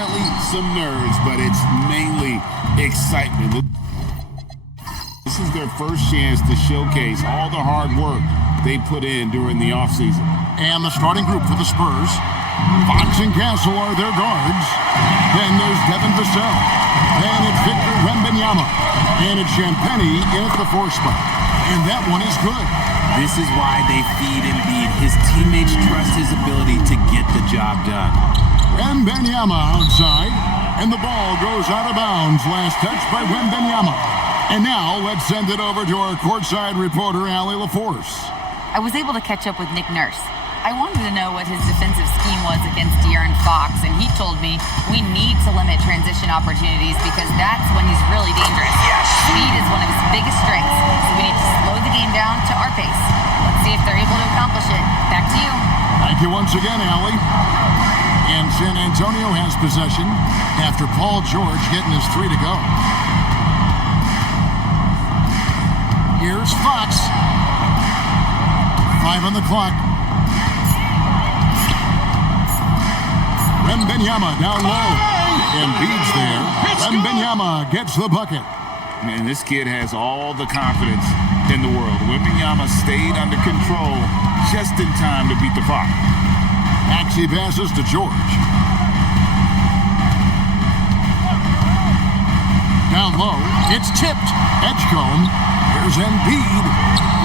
definitely some nerves, but it's mainly excitement. This is their first chance to showcase all the hard work they put in during the offseason. And the starting group for the Spurs, Fox and Castle are their guards. Then there's Devin Vassell. Then it's Victor Wembanyama. And it's Champagnie in at the 4 spot. And that one is good. This is why they feed Embiid. His teammates trust his ability to get the job done. Wembanyama outside, and the ball goes out of bounds. Last touch by Wembanyama. And now let's send it over to our courtside reporter, Allie LaForce. I was able to catch up with Nick Nurse. I wanted to know what his defensive scheme was against De'Aaron Fox, and he told me we need to limit transition opportunities because that's when he's really dangerous. Speed is one of his biggest strengths, so we need to slow the game down to our pace. Let's see if they're able to accomplish it. Back to you. Thank you once again, Allie. And San Antonio has possession after Paul George getting his 3 to go. Here's Fox. 5 on the clock. Wembanyama down low. Embiid's there. Wembanyama gets the bucket. Man, this kid has all the confidence in the world. Wembanyama stayed under control just in time to beat the clock. Maxey passes to George. Down low. It's tipped. Edgecombe. Here's Embiid.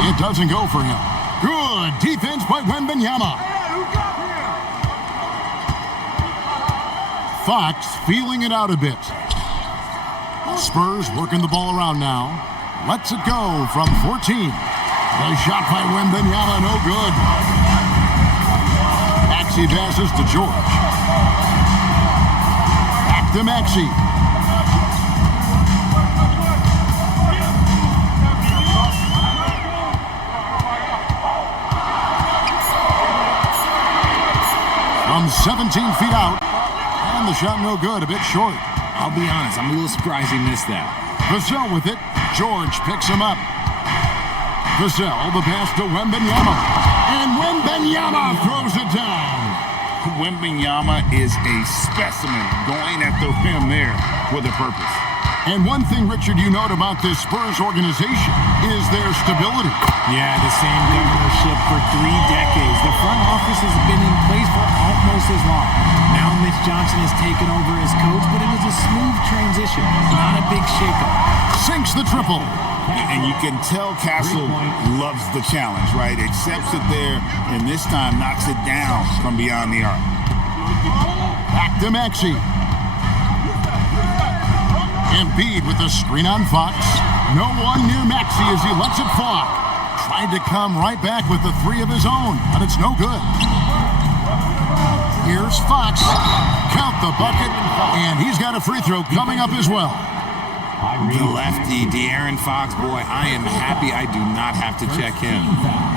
It doesn't go for him. Good defense by Wembanyama. Fox feeling it out a bit. Spurs working the ball around now. Lets it go from 14. The shot by Wembanyama, no good. Maxey passes to George. Back to Maxey. From 17 feet out. And the shot no good, a bit short. I'll be honest, I'm a little surprised he missed that. Vassell with it. George picks him up. Vassell, the pass to Wembanyama. And Wembanyama throws it down. Wembanyama is a specimen going at the rim there with a purpose. And one thing, Richard, you note about this Spurs organization is their stability. Yeah, the same governorship for 3 decades. The front office has been in place for almost as long. Now Mitch Johnson has taken over as coach, but it was a smooth transition, not a big shakeup. Sinks the triple. And you can tell Castle loves the challenge, right? Accepts it there, and this time knocks it down from beyond the arc. Back to Maxey. Embiid with a screen on Fox. No one near Maxey as he lets it fly. Tried to come right back with the 3 of his own, but it's no good. Here's Fox. Count the bucket, and he's got a free throw coming up as well. The lefty, De'Aaron Fox, boy, I am happy I do not have to check him.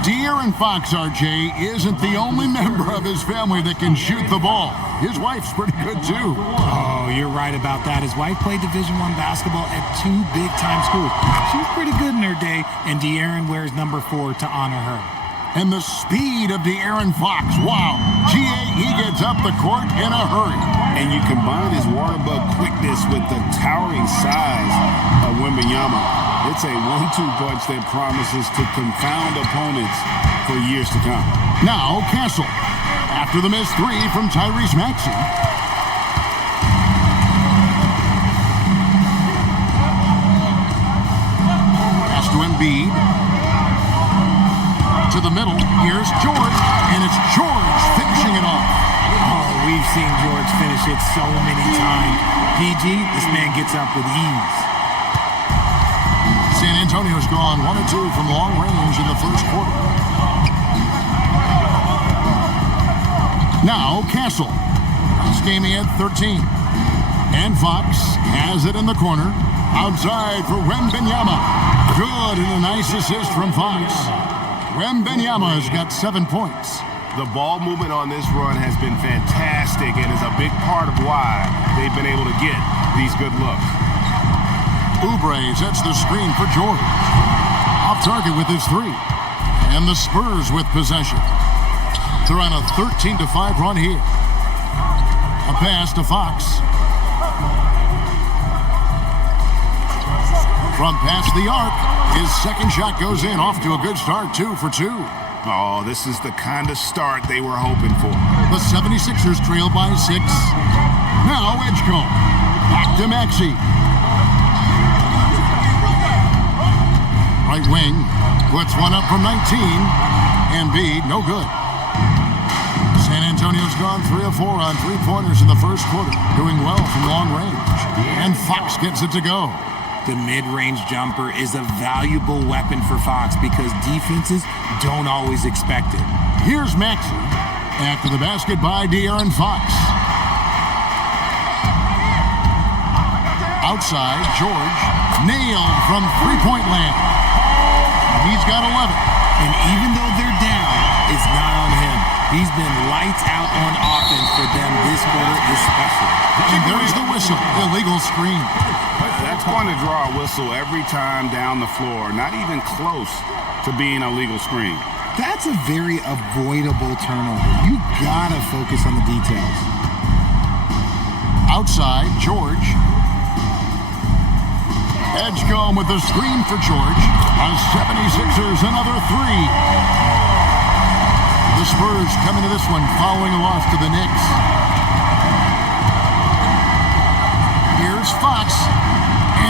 De'Aaron Fox, RJ, isn't the only member of his family that can shoot the ball. His wife's pretty good, too. Oh, you're right about that. His wife played Division I basketball at 2 big-time schools. She was pretty good in her day, and De'Aaron wears number 4 to honor her. And the speed of De'Aaron Fox, wow. He gets up the court in a hurry. And you combine his water bug quickness with the towering size of Wembanyama. It's a 1-2 punch that promises to confound opponents for years to come. Now, Castle. After the missed 3 from Tyrese Maxey. Pass to Embiid. To the middle. Here's George. And it's George finishing it off. Oh, we've seen George finish it so many times. PG, this man gets up with ease. San Antonio's gone 1 of 2 from long range in the first quarter. Now, Castle. This game he had 13. And Fox has it in the corner. Outside for Wembanyama. Good, and a nice assist from Fox. Wembanyama has got 7 points. The ball movement on this run has been fantastic and is a big part of why they've been able to get these good looks. Oubre sets the screen for George. Off target with his 3. And the Spurs with possession. They're on a 13-5 run here. A pass to Fox. From past the arc, his second shot goes in. Off to a good start, 2 for 2. Oh, this is the kind of start they were hoping for. The 76ers trail by 6. Now Edgecombe. Back to Maxey. Right wing. Puts one up from 19. Embiid, no good. San Antonio's gone 3 of 4 on three-pointers in the first quarter. Doing well from long range. And Fox gets it to go. The mid-range jumper is a valuable weapon for Fox because defenses don't always expect it. Here's Maxey. After the basket by De'Aaron Fox. Outside, George. Nailed from three-point land. He's got 11. And even though they're down, it's not on him. He's been lights out on offense for them this quarter especially. And there's the whistle. Illegal screen. That's going to draw a whistle every time down the floor. Not even close to being a legal screen. That's a very avoidable turnover. You gotta focus on the details. Outside, George. Edgecombe with the screen for George. On 76ers, another 3. The Spurs come into this one following a loss to the Knicks. Here's Fox.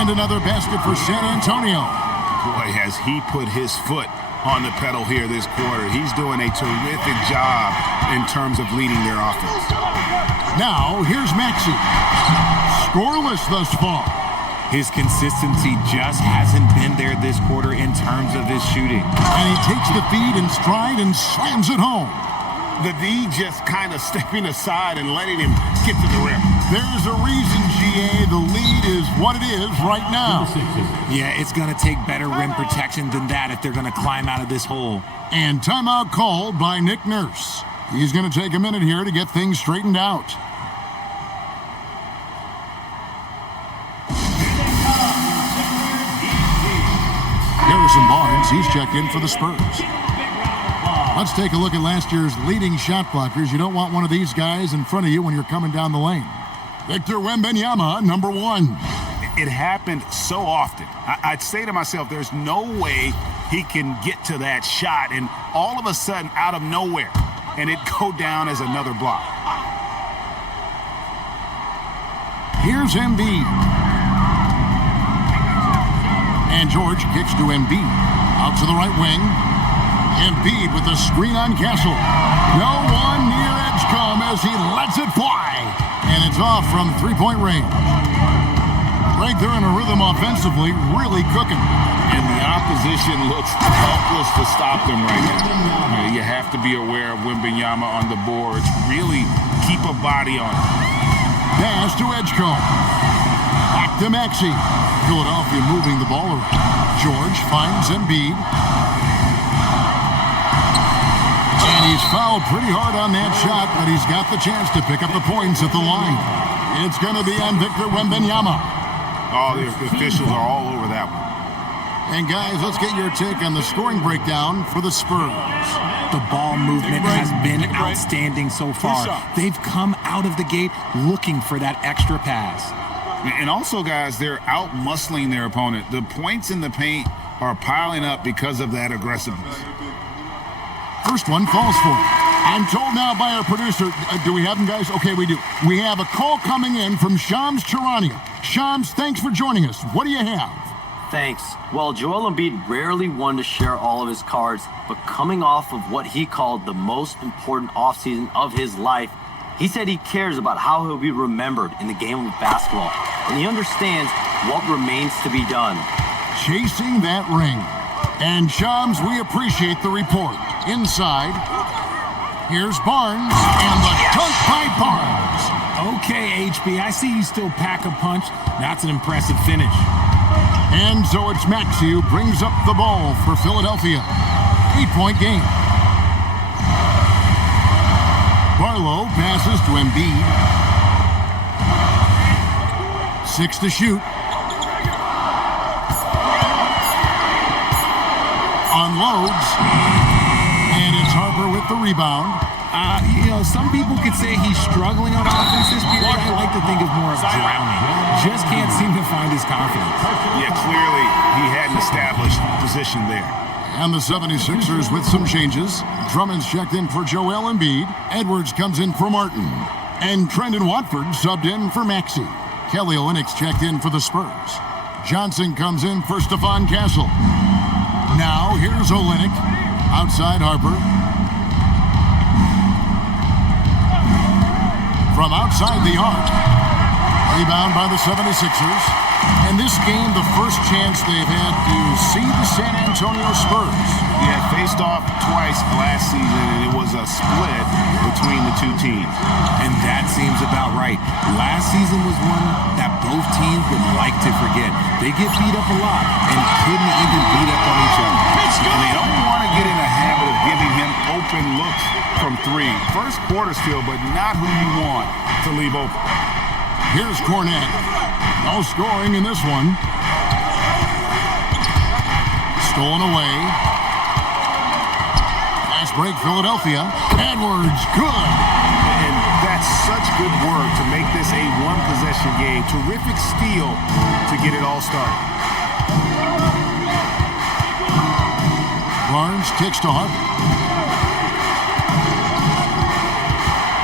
And another basket for San Antonio. Boy, has he put his foot on the pedal here this quarter. He's doing a terrific job in terms of leading their offense. Now, here's Maxey. Scoreless thus far. His consistency just hasn't been there this quarter in terms of his shooting. And he takes the feed in stride and slams it home. The D just kind of stepping aside and letting him get to the rim. There's a reason, GA. The lead is what it is right now. Yeah, it's going to take better rim protection than that if they're going to climb out of this hole. And timeout called by Nick Nurse. He's going to take a minute here to get things straightened out. Harrison Barnes, he's checked in for the Spurs. Let's take a look at last year's leading shot blockers. You don't want one of these guys in front of you when you're coming down the lane. Victor Wembanyama, number 1. It happened so often. I'd say to myself, there's no way he can get to that shot, and all of a sudden, out of nowhere, and it go down as another block. Here's Embiid. And George kicks to Embiid. Out to the right wing. Embiid with the screen on Castle. No one near Edgecombe as he lets it fly. And it's off from three-point range. Right there in a rhythm offensively, really cooking. And the opposition looks helpless to stop them right now. You have to be aware of Wembanyama on the boards. Really keep a body on it. Pass to Edgecombe. Back to Maxey. Philadelphia moving the ball around. George finds Embiid. And he's fouled pretty hard on that shot, but he's got the chance to pick up the points at the line. It's going to be on Victor Wembanyama. Oh, the officials are all over that one. And guys, let's get your take on the scoring breakdown for the Spurs. The ball movement has been outstanding so far. They've come out of the gate looking for that extra pass. And also, guys, they're out-muscling their opponent. The points in the paint are piling up because of that aggressiveness. First one falls for it. I'm told now by our producer, do we have him, guys? Okay, we do. We have a call coming in from Shams Charania. Shams, thanks for joining us. What do you have? Thanks. Well, Joel Embiid rarely wanted to share all of his cards, but coming off of what he called the most important offseason of his life, he said he cares about how he'll be remembered in the game of basketball, and he understands what remains to be done. Chasing that ring. And Shams, we appreciate the report. Inside, here's Barnes, and the dunk by Barnes. Okay, HB, I see you still pack a punch. That's an impressive finish. And so it's Maxey who brings up the ball for Philadelphia. 8-point game. Barlow passes to Embiid. 6 to shoot. Unloads. And it's Harper with the rebound. Some people could say he's struggling on offense this period. I like to think of more of drowning. Just can't seem to find his confidence. Yeah, clearly he had an established position there. And the 76ers with some changes. Drummond's checked in for Joel Embiid. Edwards comes in for Martin. And Trendon Watford subbed in for Maxey. Kelly Olynyk's checked in for the Spurs. Johnson comes in for Stephon Castle. Now here's Olynyk. Outside Harper. From outside the arc. Rebound by the 76ers. And this game, the first chance they've had to see the San Antonio Spurs. Yeah, faced off twice last season, and it was a split between the two teams. And that seems about right. Last season was one that both teams would like to forget. They get beat up a lot and couldn't even beat up on each other. And they don't want to get in a habit of giving him open looks from three. First quarter still, but not who you want to leave open. Here's Cornette. No scoring in this one. Stolen away. Fast break, Philadelphia. Edwards, good. And that's such good work to make this a one-possession game. Terrific steal to get it all started. Barnes kicks to Harper.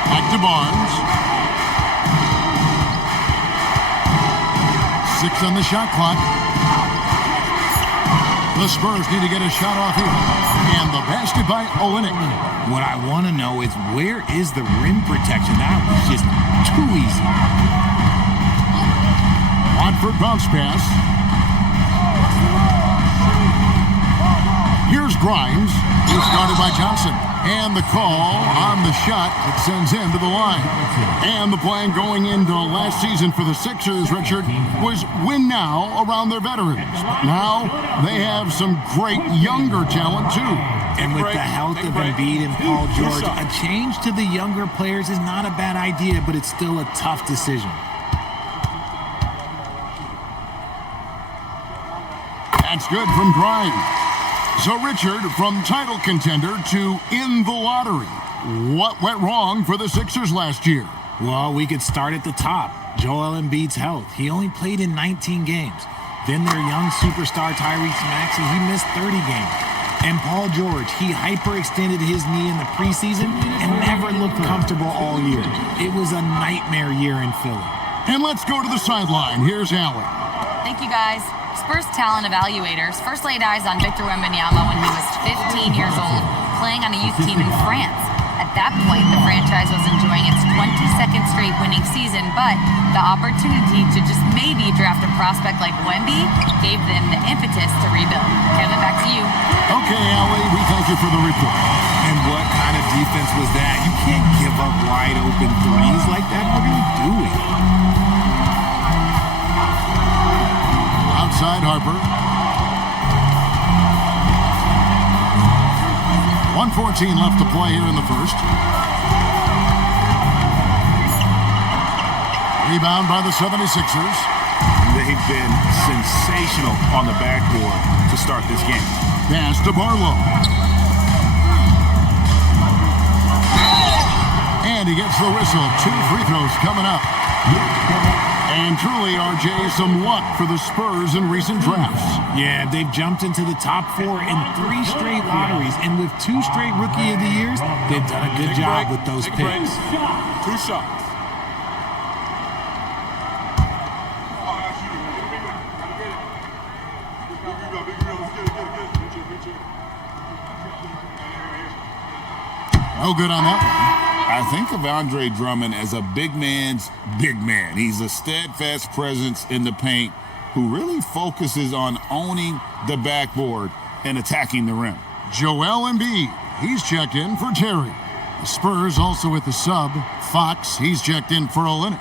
Back to Barnes. 6 on the shot clock. The Spurs need to get a shot off here. And the basket by Olynyk. What I want to know is, where is the rim protection? That was just too easy. Watford bounce pass. Here's Grimes. He's guarded by Johnson. And the call on the shot that sends him to the line. And the plan going into last season for the Sixers, Richard, was win now around their veterans. Now they have some great younger talent, too. And with the health of Embiid and Paul George, a change to the younger players is not a bad idea, but it's still a tough decision. That's good from Grimes. So, Richard, from title contender to in the lottery, what went wrong for the Sixers last year? Well, we could start at the top. Joel Embiid's health. He only played in 19 games. Then their young superstar Tyrese Maxey, he missed 30 games. And Paul George, he hyperextended his knee in the preseason and never looked comfortable all year. It was a nightmare year in Philly. And let's go to the sideline. Here's Allen. Thank you, guys. Spurs talent evaluators first laid eyes on Victor Wembanyama when he was 15 years old, playing on a youth team in France. At that point, the franchise was enjoying its 22nd straight winning season, but the opportunity to just maybe draft a prospect like Wemby gave them the impetus to rebuild. Kevin, back to you. Okay, Allie, we thank you for the report. And what kind of defense was that? You can't give up wide open threes like that. What are you doing? Outside Harper. 1:14 left to play here in the first. Rebound by the 76ers. They've been sensational on the backboard to start this game. Pass to Barlow. And he gets the whistle. 2 free throws coming up. And truly, RJ, some luck for the Spurs in recent drafts. Yeah, they've jumped into the top 4 in 3 straight lotteries. And with 2 straight Rookie of the Years, they've done a good job with those picks. 2 shots. No good on that one. I think of Andre Drummond as a big man's big man. He's a steadfast presence in the paint who really focuses on owning the backboard and attacking the rim. Joel Embiid, he's checked in for Terry. The Spurs also with the sub. Fox, he's checked in for Olynyk.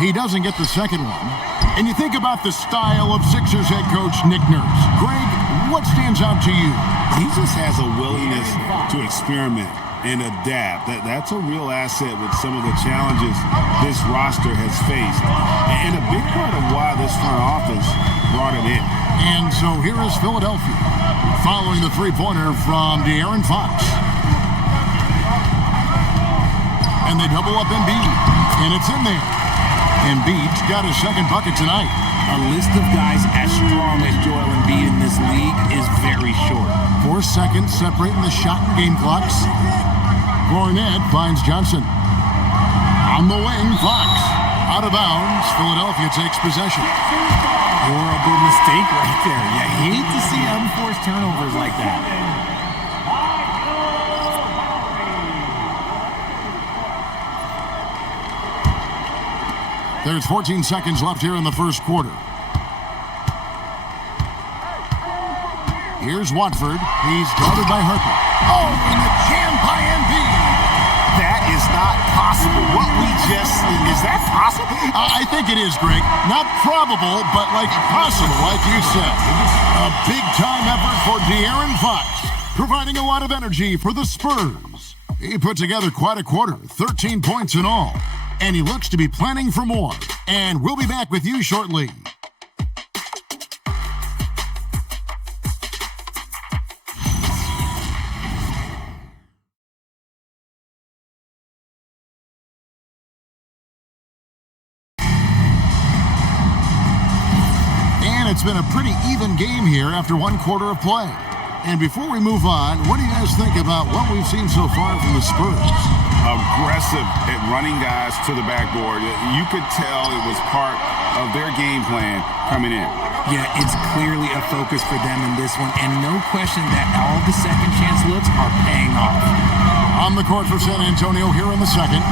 He doesn't get the second one. And you think about the style of Sixers head coach Nick Nurse. Greg, what stands out to you? He just has a willingness to experiment and adapt. That's a real asset with some of the challenges this roster has faced. And a big part of why this front office brought it in. And so here is Philadelphia, following the three-pointer from De'Aaron Fox. And they double up Embiid, and it's in there. Embiid's got his second bucket tonight. A list of guys as strong as Joel Embiid in this league is very short. 4 seconds separating the shot and game clocks. Cornet finds Johnson. On the wing, Fox. Out of bounds, Philadelphia takes possession. Horrible mistake right there. You hate to see unforced turnovers like that. There's 14 seconds left here in the first quarter. Here's Watford. He's guarded by Harper. Oh, and the jam by Embiid. That is not possible. What we just... Is that possible? I think it is, Greg. Not probable, but like possible, like you said. A big-time effort for De'Aaron Fox, providing a lot of energy for the Spurs. He put together quite a quarter, 13 points in all. And he looks to be planning for more. And we'll be back with you shortly. And it's been a pretty even game here after one quarter of play. And before we move on, what do you guys think about what we've seen so far from the Spurs? Aggressive at running guys to the backboard. You could tell it was part of their game plan coming in. Yeah, it's clearly a focus for them in this one, and no question that all the second chance looks are paying off. On the court for San Antonio here in the second.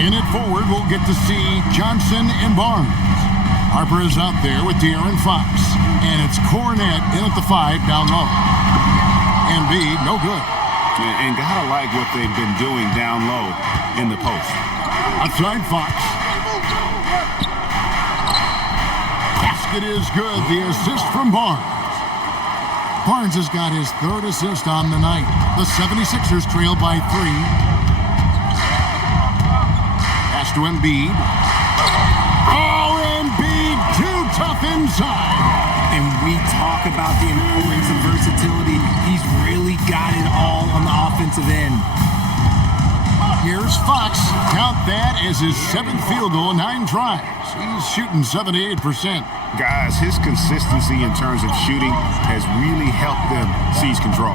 In it forward, we'll get to see Johnson and Barnes. Harper is out there with De'Aaron Fox, and it's Cornet in at the 5 down low. Embiid, no good. And gotta like what they've been doing down low in the post. Outside Fox. Basket is good. The assist from Barnes. Barnes has got his third assist on the night. The 76ers trail by 3. Pass to Embiid. Oh, Embiid, too tough inside. And we talk about the importance of versatility. He's really got it all on the offensive end. Here's Fox. Count that as his 7th field goal in 9 tries. He's shooting 78%. Guys, his consistency in terms of shooting has really helped them seize control.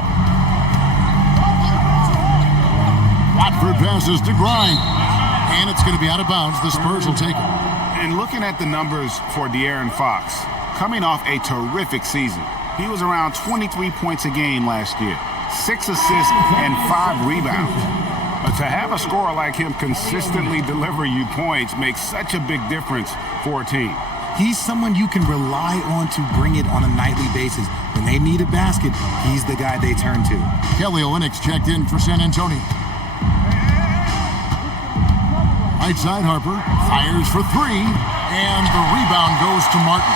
Watford passes to Grimes. And it's going to be out of bounds. The Spurs will take it. And looking at the numbers for De'Aaron Fox, coming off a terrific season. He was around 23 points a game last year, 6 assists and 5 rebounds. But to have a scorer like him consistently deliver you points makes such a big difference for a team. He's someone you can rely on to bring it on a nightly basis. When they need a basket, he's the guy they turn to. Kelly Olynyk's checked in for San Antonio. Right side, Harper fires for 3, and the rebound goes to Martin.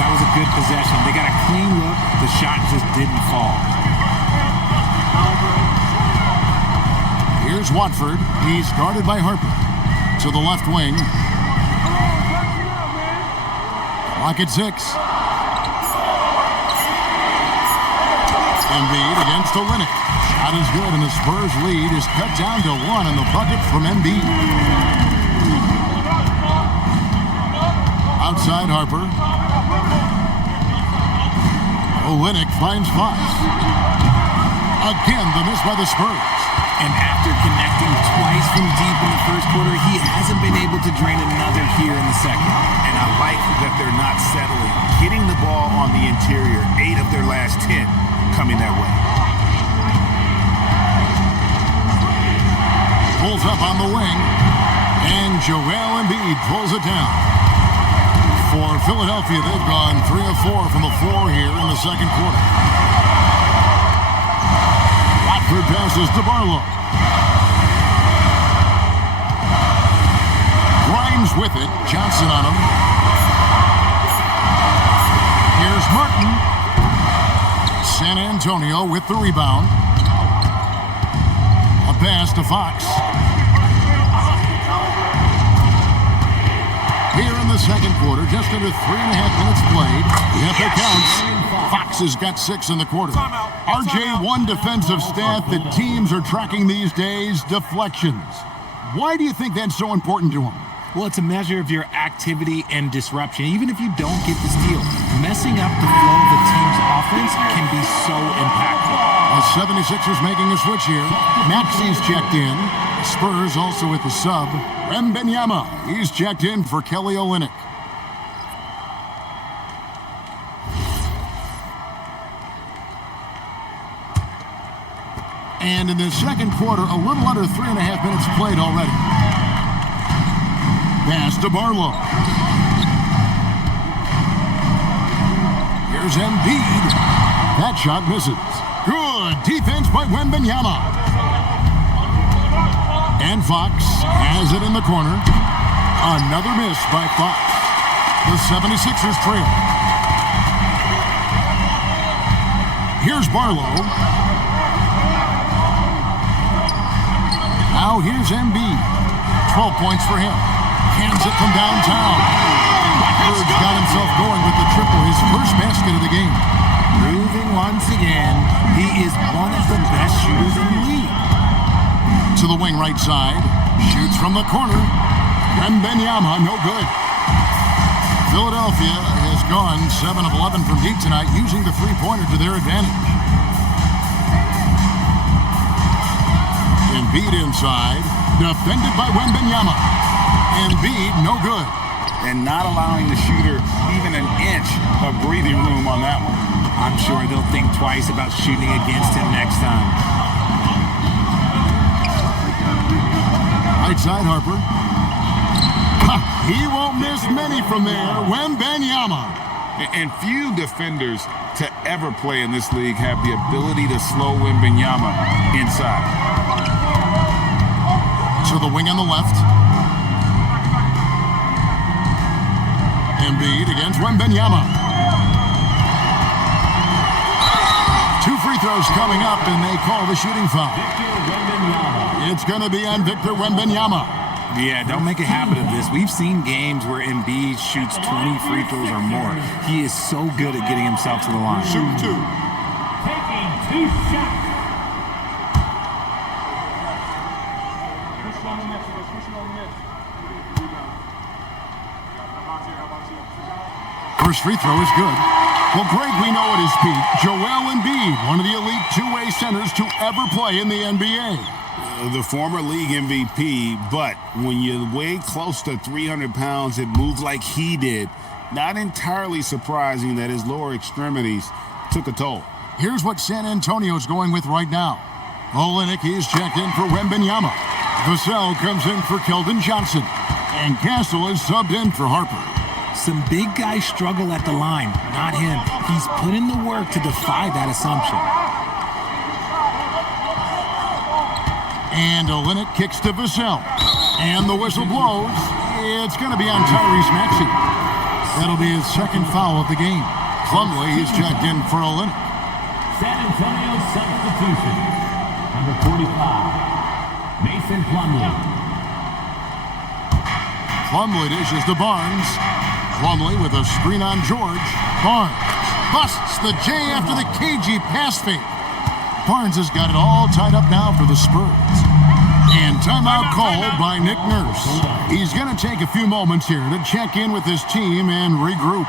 That was a good possession. They got a clean look. The shot just didn't fall. Here's Watford. He's guarded by Harper. To the left wing. Clock at 6. Embiid against Oleynik. Shot is good, and the Spurs lead is cut down to 1 in the bucket from Embiid. Outside Harper. Oleynik finds Fox. Again, the miss by the Spurs. And after connecting twice from deep in the first quarter, he hasn't been able to drain another here in the second. And I like that they're not settling. Getting the ball on the interior, 8 of their last 10 coming that way. Pulls up on the wing. And Joel Embiid pulls it down. For Philadelphia, they've gone 3 of 4 from the floor here in the second quarter. Watford passes to Barlow. Grimes with it. Johnson on him. Here's Martin. San Antonio with the rebound. A pass to Fox. Here in in the second quarter, just under 3.5 minutes played. Yep, it counts. Fox has got 6 in the quarter. RJ, one defensive stat that teams are tracking these days, deflections. Why do you think that's so important to them? Well, it's a measure of your activity and disruption. Even if you don't get the steal, messing up the flow of the team's offense can be so impactful. The 76ers making a switch here. Maxi's checked in. Spurs also with the sub. Wembanyama, he's checked in for Kelly Olynyk. And in the second quarter, a little under 3.5 minutes played already. Pass to Barlow. Here's Embiid. That shot misses. Good defense by Wembanyama. And Fox has it in the corner. Another miss by Fox. The 76ers trail. Here's Barlow. Now here's Embiid. 12 points for him. Hands it from downtown. Blackbird's got himself going with the triple, his first basket of the game. Proving once again, he is one of the best shooters in the league. To the wing right side. Shoots from the corner. Wembanyama, no good. Philadelphia has gone 7 of 11 from deep tonight, using the three-pointer to their advantage. Embiid inside. Defended by Wembanyama. Embiid, no good. And not allowing the shooter even an inch of breathing room on that one. I'm sure they'll think twice about shooting against him next time. Right side, Harper. He won't miss many from there. Wembanyama. And few defenders to ever play in this league have the ability to slow Wembanyama inside. To the wing on the left. Embiid against Wembanyama. 2 free throws coming up, and they call the shooting foul. It's going to be on Victor Wembanyama. Yeah, don't make a habit of this. We've seen games where Embiid shoots 20 free throws or more. He is so good at getting himself to the line. Shoot 2. Taking 2 shots. First free throw is good. Well, Greg, we know at his peak, Joel Embiid, one of the elite two-way centers to ever play in the NBA. The former league MVP, but when you weigh close to 300 pounds, it moved like he did. Not entirely surprising that his lower extremities took a toll. Here's what San Antonio's going with right now. Olynyk is checked in for Wembanyama. Vassell comes in for Keldon Johnson. And Castle is subbed in for Harper. Some big guys struggle at the line, not him. He's put in the work to defy that assumption. And Olynyk kicks to Vassell. And the whistle blows. It's going to be on Tyrese Maxey. That'll be his second foul of the game. Plumlee is checked in for Olynyk. San Antonio substitution. Number 45, Mason Plumlee. Plumlee dishes to Barnes. Plumlee with a screen on George. Barnes busts the J after the cagey pass fake. Barnes has got it all tied up now for the Spurs. And timeout called by Nick Nurse. He's going to take a few moments here to check in with his team and regroup.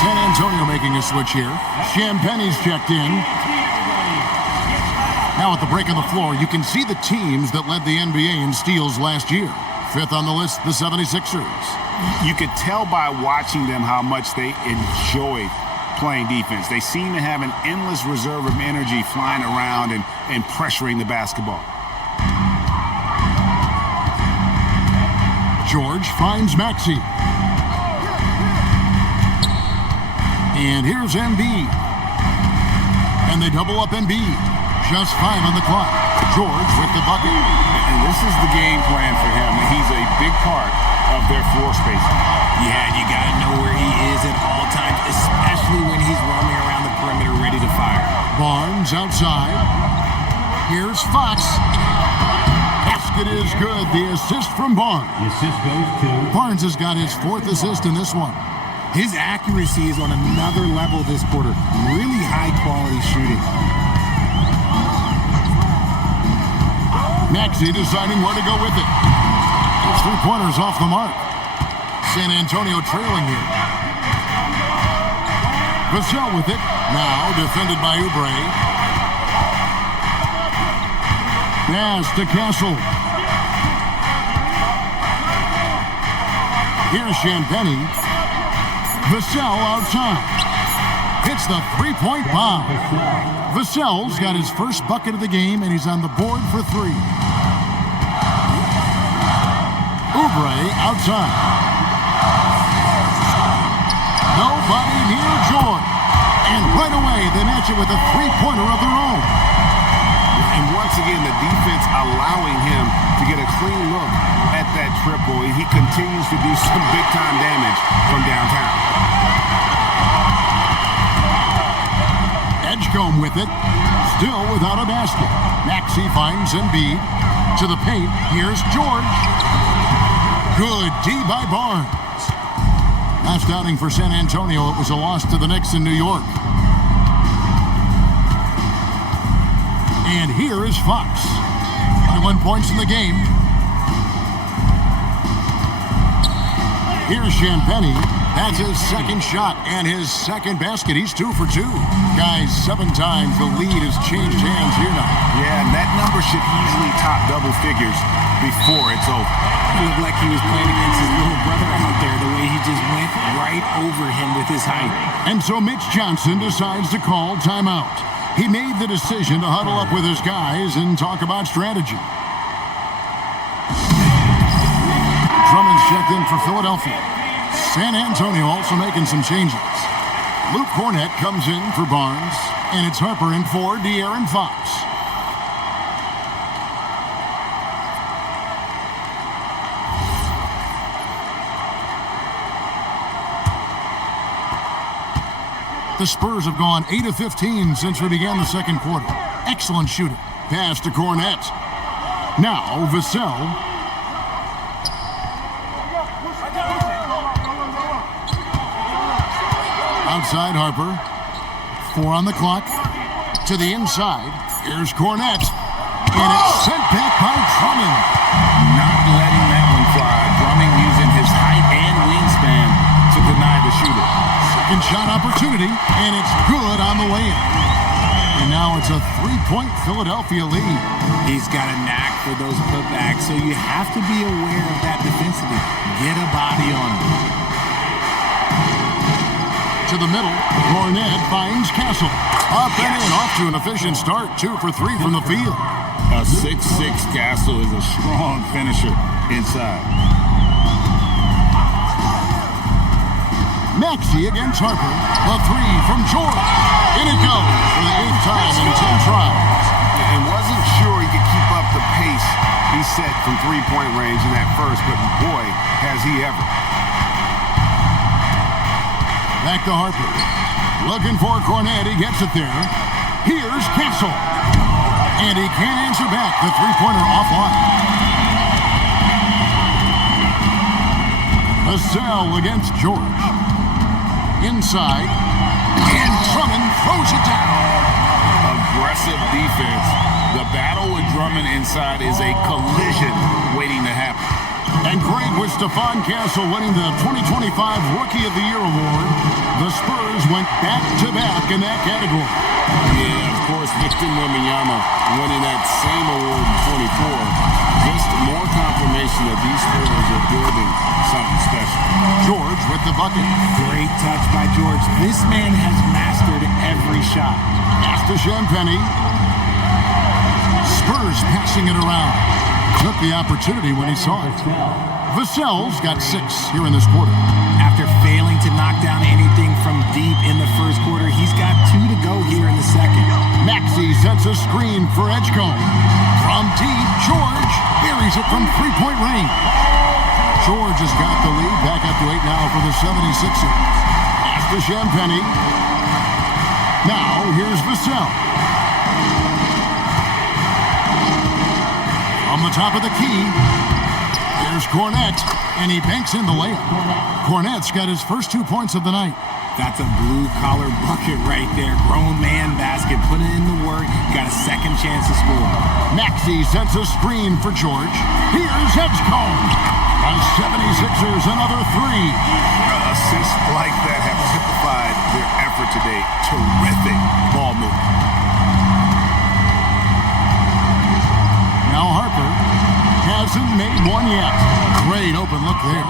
San Antonio making a switch here. Champagne's checked in. Now at the break on the floor, you can see the teams that led the NBA in steals last year. 5th on the list, the 76ers. You could tell by watching them how much they enjoyed playing defense. They seem to have an endless reserve of energy flying around and pressuring the basketball. George finds Maxey. And here's Embiid. And they double up Embiid. Just 5 on the clock. George with the bucket. And this is the game plan for him. He's a big part of their floor spacing. Yeah, and you got to know where he is at all times, especially when he's roaming around the perimeter ready to fire. Barnes outside. Here's Fox. basket is good. The assist from Barnes. The assist goes to Barnes has got his 4th assist in this one. His accuracy is on another level this quarter. Really high-quality shooting. Maxey deciding where to go with it. His 3-pointers off the mark. San Antonio trailing here. Vassell with it. Now defended by Oubre. Pass to Castle. Here's Champagny. Vassell outside. Hits the 3-point bomb. Vassell's got his first bucket of the game, and he's on the board for 3. Oubre outside. Nobody near George. And right away, they match it with a 3-pointer of their own. And once again, the defense allowing him to get a clean look at that triple. He continues to do some big-time damage from downtown. Edgecombe with it. Still without a basket. Maxey finds Embiid. To the paint. Here's George. Good D by Barnes. Last outing for San Antonio, it was a loss to the Knicks in New York. And here is Fox. 21 points in the game. Here's Champagny. That's his second shot and his second basket. He's 2 for 2. Guys, 7 times the lead has changed hands here now. Yeah, and that number should easily top double figures before it's over. It looked like he was playing against his little brother out there, the way he just went right over him with his height. And so Mitch Johnson decides to call timeout. He made the decision to huddle up with his guys and talk about strategy. Drummond's checked in for Philadelphia. San Antonio also making some changes. Luke Cornett comes in for Barnes, and it's Harper in for De'Aaron Fox. The Spurs have gone 8 of 15 since we began the second quarter. Excellent shooting. Pass to Cornett. Now Vassell. Outside Harper. 4 on the clock. To the inside. Here's Cornett. And it's sent back by Drummond. Not letting that one fly. Drummond using his height and wingspan to deny the shooter. Second shot opportunity. And it's good on the way in. And now it's a 3-point Philadelphia lead. He's got a knack for those putbacks, so you have to be aware of that defensively. Get a body on him. To the middle, Cornett finds Castle. Up and in, off to an efficient start. 2 for 3 from the field. A 6'6" Castle is a strong finisher inside. Maxey against Harper. A 3 from George. In it goes for the 8th time in 10 tries. And wasn't sure he could keep up the pace he set from 3-point range in that first, but boy, has he ever. Back to Harper. Looking for Cornett. He gets it there. Here's Castle. And he can't answer back. The 3-pointer offline. Vassell against George. Inside. And Drummond throws it down. Aggressive defense. The battle with Drummond inside is a collision waiting to happen. And Greg with Stephon Castle winning the 2025 Rookie of the Year award. The Spurs went back-to-back in that category. Yeah, of course, Victor Wembanyama winning that same award in 24. Just more confirmation that these Spurs are building something special. George with the bucket. Great touch by George. This man has mastered every shot. Pass to Champagny. Spurs passing it around. Took the opportunity when he saw it. Vassell's got 6 here in this quarter. After failing to knock down anything from deep in the first quarter, he's got 2 to go here in the second. Maxey sets a screen for Edgecombe. From deep, George buries it from 3-point range. George has got the lead, back up to 8 now for the 76ers. Pass to Champagny. Now here's Vassell. From the top of the key, there's Cornette, and he banks in the layup. Cornette's got his first 2 points of the night. That's a blue-collar bucket right there. Grown man basket. Put in the work. Got a second chance to score. Maxey sets a screen for George. Here's Edgecombe. The 76ers another three. Assists like that have typified their effort today. Terrific ball movement. Now Harper hasn't made one yet. Great open look there.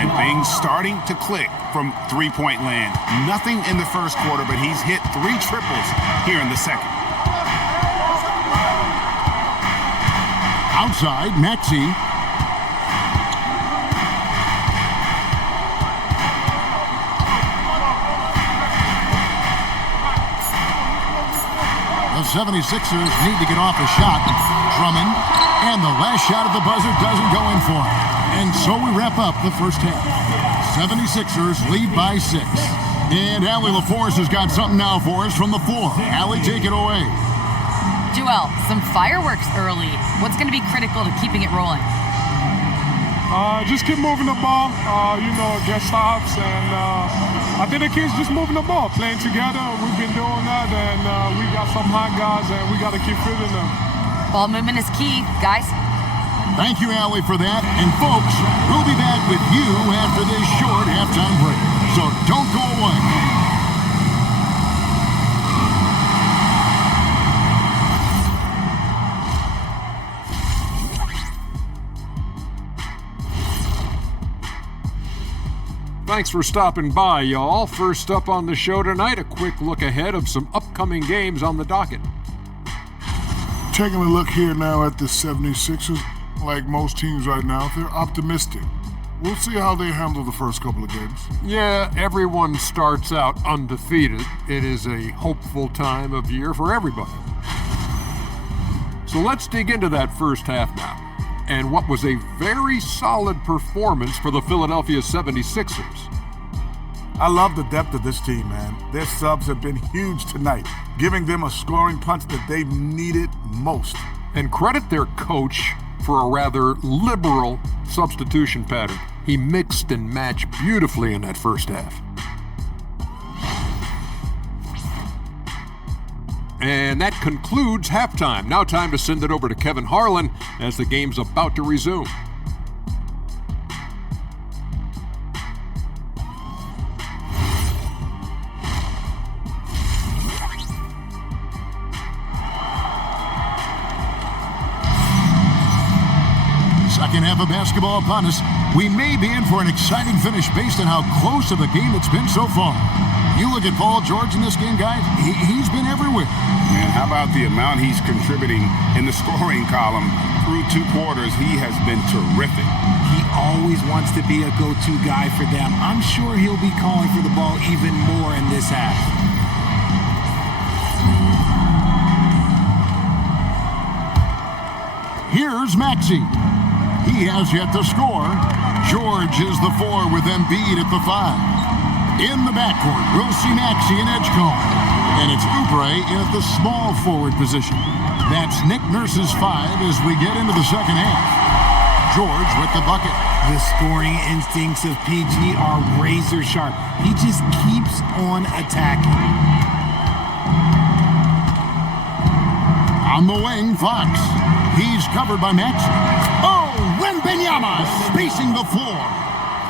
And things starting to click from three-point land. Nothing in the first quarter, but he's hit 3 triples here in the second. Outside, Maxey. The 76ers need to get off a shot. Drummond, and the last shot at the buzzer doesn't go in for him. And so we wrap up the first half. 76ers lead by 6. And Allie LaForce has got something now for us from the floor. Allie, take it away. Joel, some fireworks early. What's going to be critical to keeping it rolling? Just keep moving the ball, get stops, and I think the kids just moving the ball, playing together. We've been doing that, and we got some hot guys, and we got to keep feeding them. Ball movement is key, guys. Thank you, Allie, for that. And folks, we'll be back with you after this short halftime break. So don't go away. Thanks for stopping by, y'all. First up on the show tonight, a quick look ahead of some upcoming games on the docket. Taking a look here now at the 76ers, like most teams right now, they're optimistic. We'll see how they handle the first couple of games. Yeah, everyone starts out undefeated. It is a hopeful time of year for everybody. So let's dig into that first half now, and what was a very solid performance for the Philadelphia 76ers. I love the depth of this team, man. Their subs have been huge tonight, giving them a scoring punch that they've needed most. And credit their coach for a rather liberal substitution pattern. He mixed and matched beautifully in that first half. And that concludes halftime. Now time to send it over to Kevin Harlan as the game's about to resume. Second half of basketball upon us. We may be in for an exciting finish based on how close of a game it's been so far. You look at Paul George in this game, guys, he's been everywhere. Man, how about the amount he's contributing in the scoring column through 2 quarters? He has been terrific. He always wants to be a go-to guy for them. I'm sure he'll be calling for the ball even more in this half. Here's Maxey. He has yet to score. George is the 4 with Embiid at the 5. In the backcourt, we'll see Maxey and Edgecombe. And it's Oubre in at the small forward position. That's Nick Nurse's 5 as we get into the second half. George with the bucket. The scoring instincts of PG are razor sharp. He just keeps on attacking. On the wing, Fox. He's covered by Maxey. Oh, Wembanyama spacing the floor.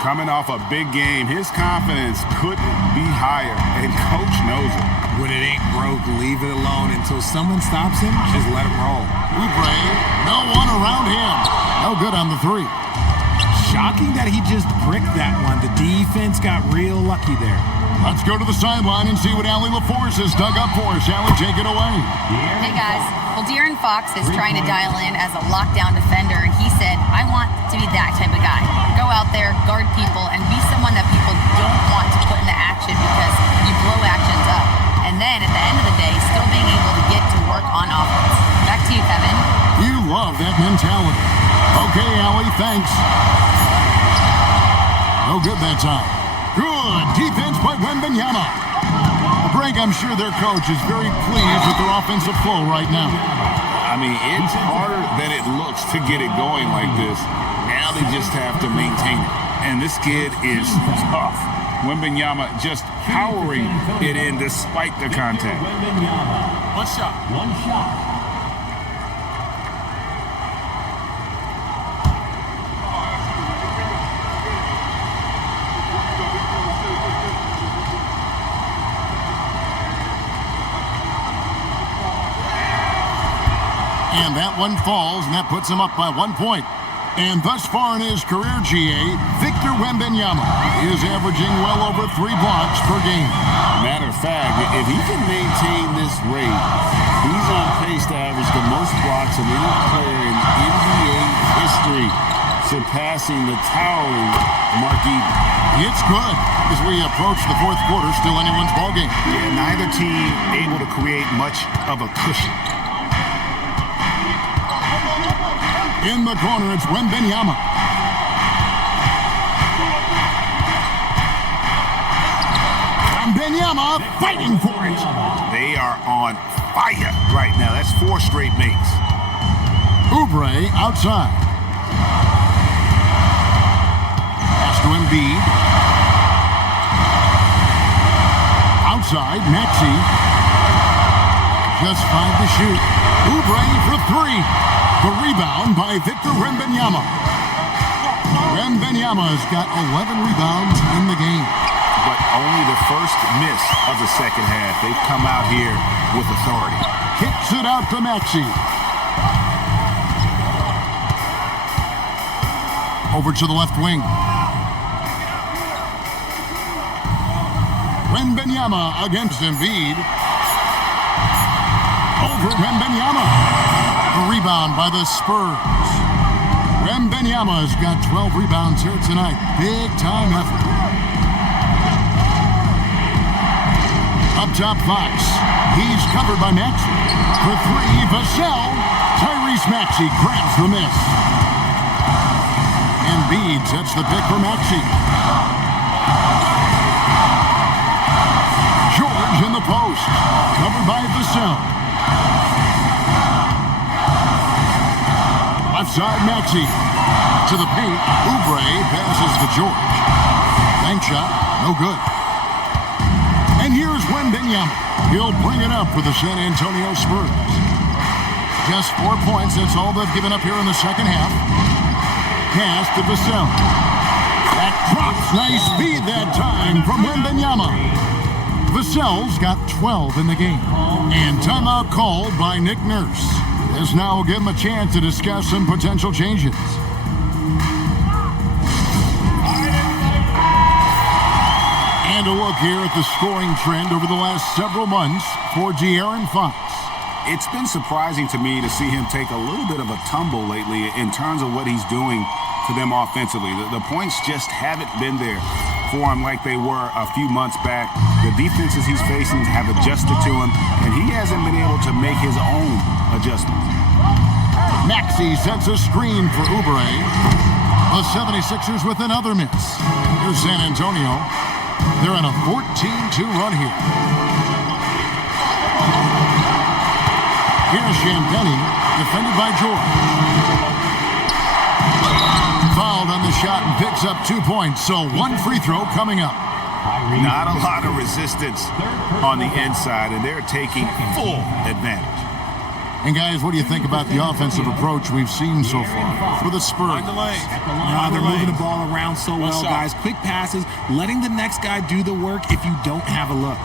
Coming off a big game, his confidence couldn't be higher, and coach knows it. When it ain't broke, leave it alone until someone stops him. Just let him roll. Oubre, no one around him. No good on the 3. Shocking that he just bricked that one. The defense got real lucky there. Let's go to the sideline and see what Allie LaForce has dug up for us. Allie, take it away. Hey, guys. Well, De'Aaron Fox is trying to dial in as a lockdown defender, and he said, I want to be that type of guy. Go out there, guard people, and be someone that people don't want to put into action because you blow actions up. And then, at the end of the day, still being able to get to work on offense. Back to you, Kevin. You love that mentality. Okay, Allie, thanks. No good that time. Good defense by Wembanyama. Greg, I'm sure their coach is very pleased with their offensive flow right now. I I mean, it's harder than it looks to get it going like this. Now they just have to maintain it. And this kid is tough. Wembanyama just powering it in despite the contact. One shot. One shot. And that one falls, and that puts him up by 1 point. And thus far in his career, GA, Victor Wembanyama is averaging well over 3 blocks per game. Matter of fact, if he can maintain this rate, he's on pace to average the most blocks of any player in NBA history, surpassing the towering Mark Eaton. It's good as we approach the fourth quarter, still anyone's ballgame. Yeah, neither team able to create much of a cushion. In the corner, it's Wembanyama. Wembanyama fighting for it. They are on fire right now. That's 4 straight makes. Oubre outside. Pass to Embiid. Outside, Maxey. Just 5 to shoot. Oubre for 3. The rebound by Victor Wembanyama. Wembanyama's got 11 rebounds in the game. But only the first miss of the second half. They've come out here with authority. Kicks it out to Maxey. Over to the left wing. Wembanyama against Embiid. Over Wembanyama. A rebound by the Spurs. Wembanyama's got 12 rebounds here tonight. Big time effort. Up top, Fox. He's covered by Maxey. For 3, Vassell. Tyrese Maxey grabs the miss. Embiid sets the pick for Maxey. George in the post. Covered by Vassell. Left side, Maxey. To the paint. Oubre passes to George. Bank shot. No good. And here's Wembanyama. He'll bring it up for the San Antonio Spurs. Just 4 points. That's all they've given up here in the second half. Pass to Vassell. That drops. Nice speed that time from Wembanyama. Vassell's got 12 in the game. And timeout called by Nick Nurse. As now we'll give him a chance to discuss some potential changes. And a look here at the scoring trend over the last several months for De'Aaron Fox. It's been surprising to me to see him take a little bit of a tumble lately in terms of what he's doing to them offensively. The points just haven't been there for him like they were a few months back. The defenses he's facing have adjusted to him, and he hasn't been able to make his own adjustments. Maxey sets a screen for Oubre. The 76ers with another miss. Here's San Antonio. They're on a 14-2 run here. Here's Champagnie, defended by George. Fouled on the shot and picks up 2 points, so 1 free throw coming up. Not a lot of resistance on the inside, and they're taking full advantage. And guys, what do you think about the offensive approach we've seen so far for the Spurs? They're moving the ball around so well, guys. Quick passes, letting the next guy do the work if you don't have a look.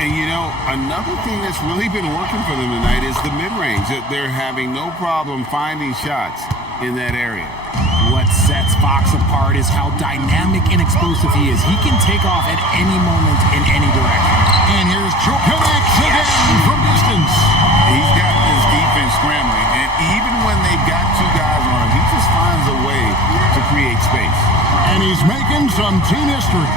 And, you know, another thing that's really been working for them tonight is the mid-range. They're having no problem finding shots in that area. What sets Fox apart is how dynamic and explosive he is. He can take off at any moment in any direction. And here's George connects again from distance. He's got his defense scrambling, and even when they've got 2 guys on him, he just finds a way to create space. And he's making some team history.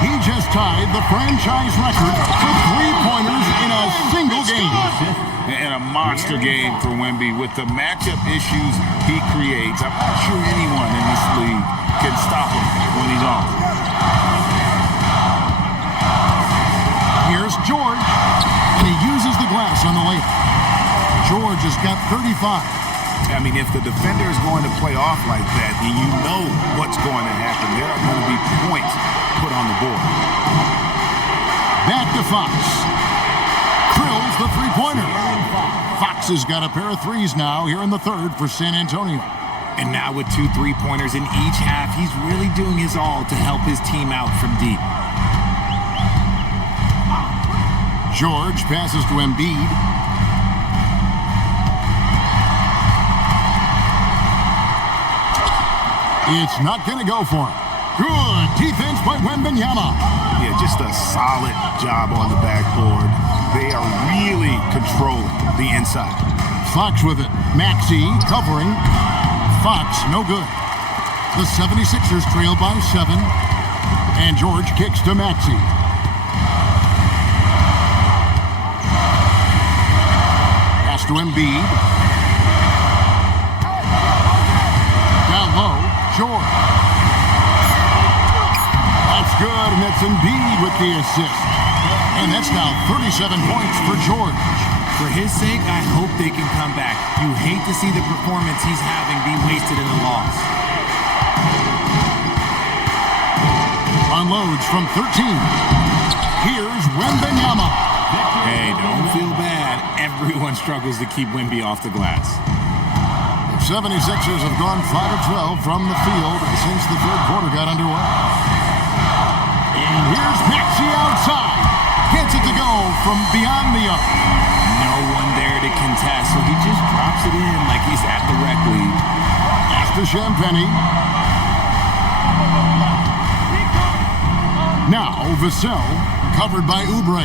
He just tied the franchise record for 3-pointers in a single game. And a monster game for Wemby with the matchup issues he creates. I'm not sure anyone in this league can stop him when he's on. Here's George, and he uses the glass on the layup. George has got 35. I mean, if the defender is going to play off like that, then you know what's going to happen. There are going to be points put on the board. Back to Fox. Drills the three-pointer. Fox has got a pair of threes now here in the third for San Antonio. And now with 2 3-pointers in each half, he's really doing his all to help his team out from deep. George passes to Embiid. It's not going to go for him. Good defense by Wembanyama. Yeah, just a solid job on the backboard. They are really controlling the inside. Fox with it. Maxey covering. Fox, no good. The 76ers trail by 7. And George kicks to Maxey. Pass to Embiid. Down low, George. That's good, and it's Embiid with the assist. And that's now 37 points for George. For his sake, I hope they can come back. You hate to see the performance he's having be wasted in a loss. Unloads from 13. Here's Wembanyama. Hey, don't feel bad. Everyone struggles to keep Wemby off the glass. The 76ers have gone 5 of 12 from the field since the third quarter got underway. And here's Maxey outside. Gets it to go from beyond the arc. No one there to contest, so he just drops it in like he's at the rec league. After Champagny. Now Vassell, covered by Oubre.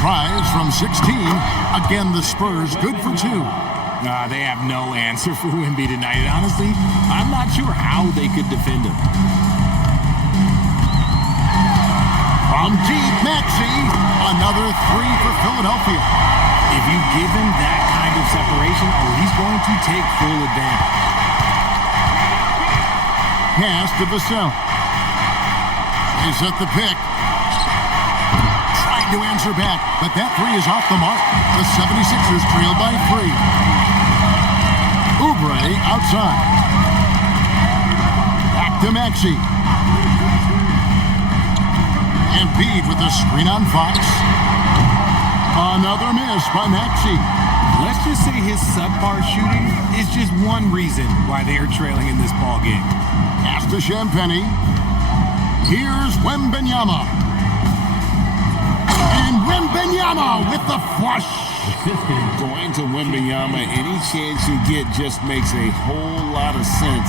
Tries from 16. Again, the Spurs, good for 2. They have no answer for Wemby tonight. And honestly, I'm not sure how they could defend him. From deep, Maxey. Another 3 for Philadelphia. If you give him that kind of separation, he's going to take full advantage. Pass to Vassell. They set the pick. Trying to answer back, but that 3 is off the mark. The 76ers trail by 3. Oubre outside. Back to Maxey. Embiid with a screen on Fox. Another miss by Maxey. Let's just say his subpar shooting is just one reason why they are trailing in this ball game. Pass to Champagny. Here's Wembanyama. And Wembanyama with the flush. Going to Wembanyama, any chance you get just makes a whole lot of sense.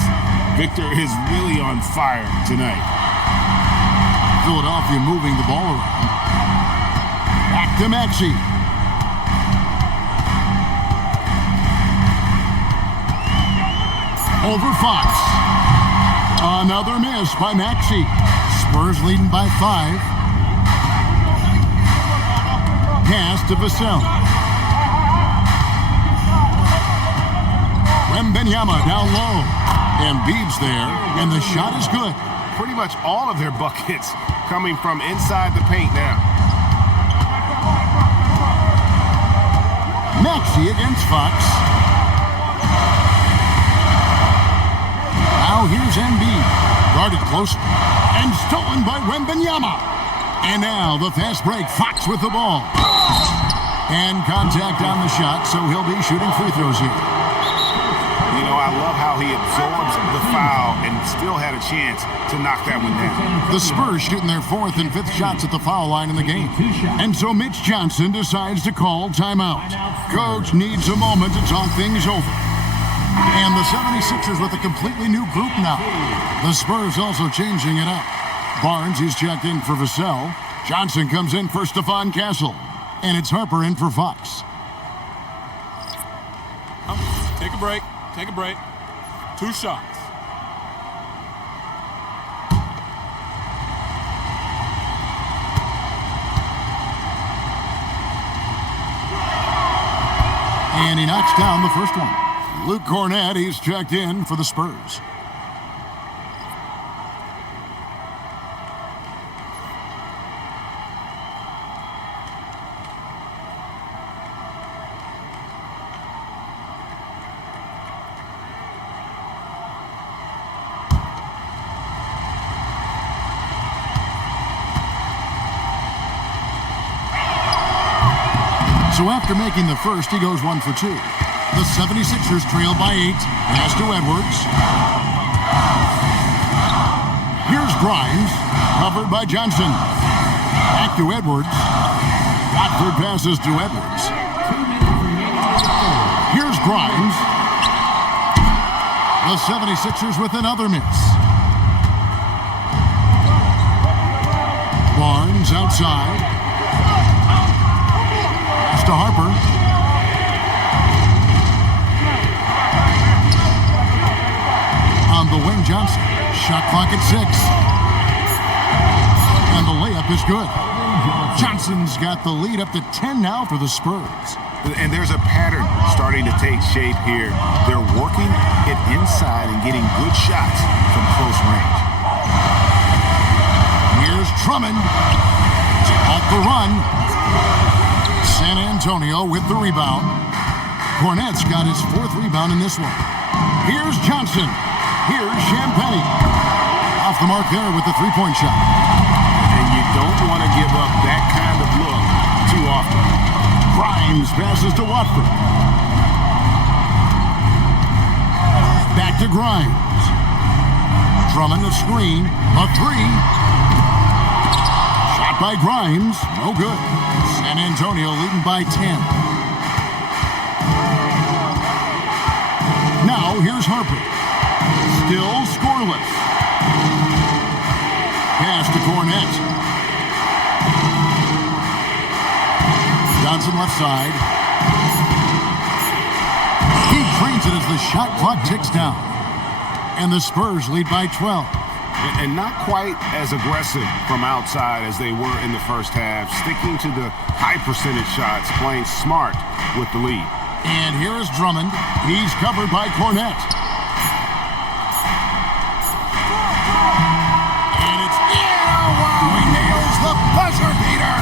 Victor is really on fire tonight. Philadelphia moving the ball around. Back to Maxey. Over Fox. Another miss by Maxey. Spurs leading by 5. Pass to Vassell. Wembanyama down low. Embiid's there, and the shot is good. Pretty much all of their buckets coming from inside the paint now. Maxey against Fox. Now here's Embiid. Guarded closely. And stolen by Wembanyama. And now the fast break. Fox with the ball. And contact on the shot, so he'll be shooting free throws here. You know, I love how he absorbs the foul and still had a chance to knock that one down. The Spurs shooting their 4th and 5th shots at the foul line in the game. And so Mitch Johnson decides to call timeout. Coach needs a moment to talk things over. And the 76ers with a completely new group now. The Spurs also changing it up. Barnes, he's checked in for Vassell. Johnson comes in for Stephon Castle. And it's Harper in for Fox. Take a break. Take a break. 2 shots. And he knocks down the first one. Luke Cornett, he's checked in for the Spurs. So after making the first, he goes 1 for 2. The 76ers trail by 8. Pass to Edwards. Here's Grimes, covered by Johnson. Back to Edwards. Watford passes to Edwards. Here's Grimes. The 76ers with another miss. Barnes outside. Pass to Harper. On the wing, Johnson. Shot clock at 6. And the layup is good. Johnson's got the lead up to 10 now for the Spurs. And there's a pattern starting to take shape here. They're working it inside and getting good shots from close range. Here's Drummond. Off the run. San Antonio with the rebound. Cornette's got his 4th rebound in this one. Here's Johnson. Here's Champagne. Off the mark there with the 3-point shot. And you don't want to give up that kind of look too often. Grimes passes to Watford. Back to Grimes. Drummond the screen. A 3. Shot by Grimes. No good. San Antonio leading by 10. Now here's Harper. Still scoreless. Pass to Cornette. Johnson left side. He drains it as the shot clock ticks down. And the Spurs lead by 12. And not quite as aggressive from outside as they were in the first half, sticking to the high percentage shots, playing smart with the lead. And here is Drummond. He's covered by Cornette. And it's he nails the buzzer beater.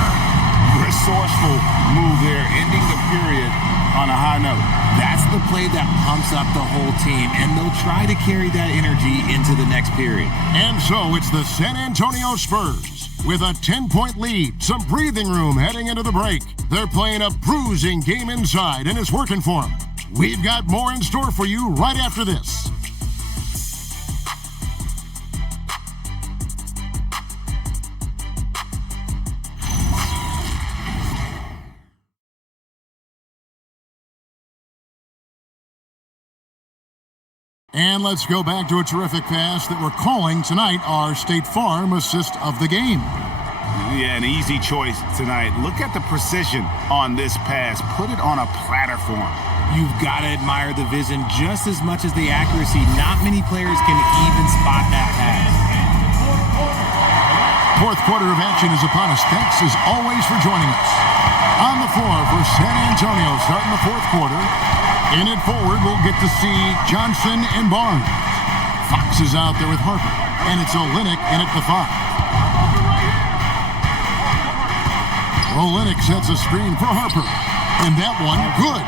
Resourceful move there, ending the period on a high note. That's the play that pumps up the whole team, and they'll try to carry that energy into the next period. And so it's the San Antonio Spurs with a 10-point lead, some breathing room heading into the break. They're playing a bruising game inside, and it's working for them. We've got more in store for you right after this. And let's go back to a terrific pass that we're calling tonight our State Farm assist of the game. Yeah, an easy choice tonight. Look at the precision on this pass. Put it on a platter form. You've got to admire the vision just as much as the accuracy. Not many players can even spot that pass. Fourth quarter of action is upon us. Thanks as always for joining us. On the floor for San Antonio starting the fourth quarter. In it forward, we'll get to see Johnson and Barnes. Fox is out there with Harper. And it's Olynyk in at the 5. Olynyk sets a screen for Harper. And that one, good.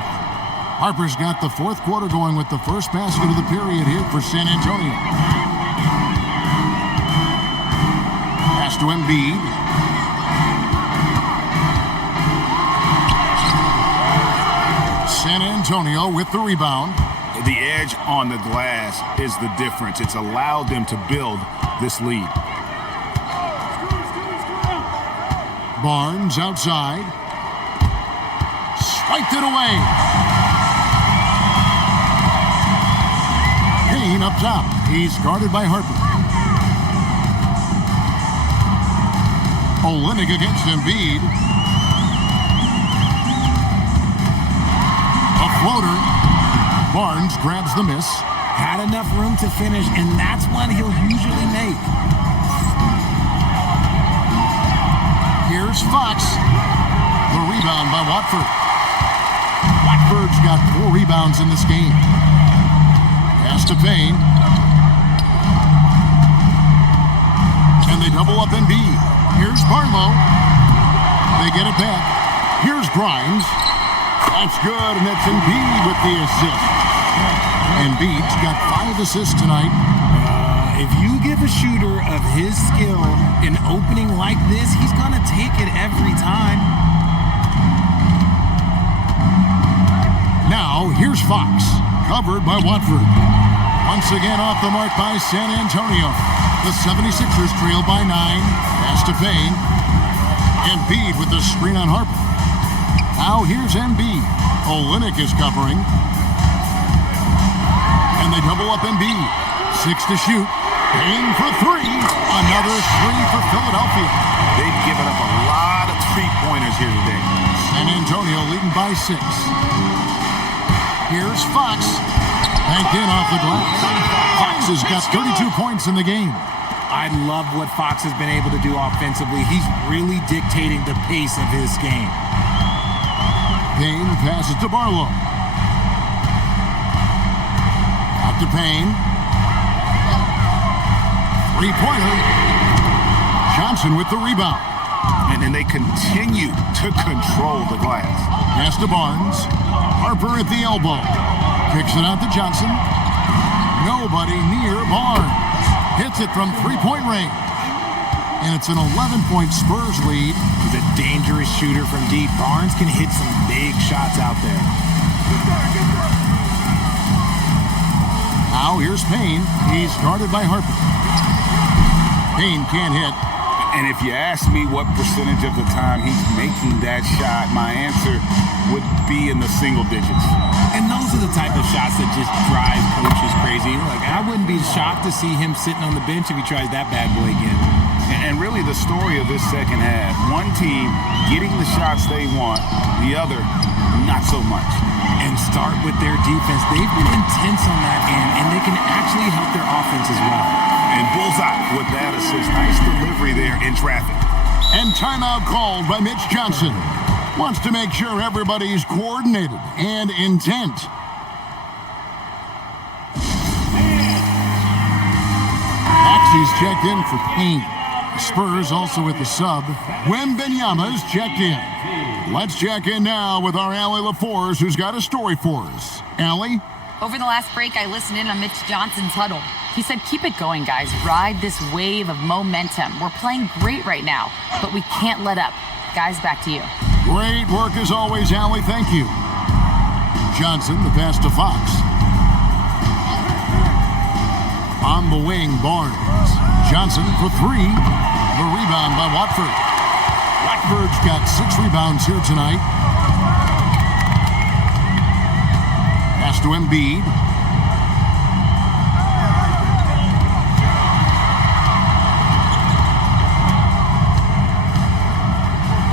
Harper's got the fourth quarter going with the first basket of the period here for San Antonio. Pass to Embiid. San Antonio with the rebound. The edge on the glass is the difference. It's allowed them to build this lead. Barnes outside. Swiped it away. Payne up top. He's guarded by Harper. Olynyk against Embiid. A floater. Barnes grabs the miss. Had enough room to finish, and that's one he'll usually make. Here's Fox. The rebound by Watford. Watford's got 4 rebounds in this game. Pass to Payne. And they double up Embiid. Here's Barlow. They get it back. Here's Grimes. That's good, and that's Embiid with the assist. Embiid's got 5 assists tonight. If you give a shooter of his skill an opening like this, he's going to take it every time. Fox, covered by Watford. Once again off the mark by San Antonio. The 76ers trail by 9. Pass to Payne. Embiid with the screen on Harper. Now here's Embiid. Olynyk is covering. And they double up Embiid. 6 to shoot. Payne for 3. Another 3 for Philadelphia. They've given up a lot of three-pointers here today. San Antonio leading by 6. Here's Fox. Banked in off the glass. Fox has got 32 points in the game. I love what Fox has been able to do offensively. He's really dictating the pace of his game. Payne passes to Barlow. Out to Payne. Three-pointer. Johnson with the rebound. And they continue to control the glass. Pass to Barnes. Harper at the elbow. Kicks it out to Johnson. Nobody near Barnes. Hits it from three-point range. And it's an 11-point Spurs lead. He's a dangerous shooter from deep. Barnes can hit some big shots out there. Now here's Payne. He's guarded by Harper. Payne can't hit. And if you ask me what percentage of the time he's making that shot, my answer would be in the single digits. And those are the type of shots that just drive coaches crazy. Like, I wouldn't be shocked to see him sitting on the bench if he tries that bad boy again. And really the story of this second half, one team getting the shots they want, the other not so much. And start with their defense. They've been intense on that end, and they can actually help their offense as well. And bullseye with that assist. Nice delivery there in traffic. And timeout called by Mitch Johnson. Wants to make sure everybody's coordinated and intent. Maxey's checked in for Payne. The Spurs also with the sub. Wembanyama's checked in. Let's check in now with our Allie LaForce, who's got a story for us. Allie? Over the last break, I listened in on Mitch Johnson's huddle. He said, keep it going, guys. Ride this wave of momentum. We're playing great right now, but we can't let up. Guys, back to you. Great work as always, Allie. Thank you. Johnson, the pass to Fox. On the wing, Barnes. Johnson for 3. The rebound by Watford. Watford's got 6 rebounds here tonight. Pass to Embiid.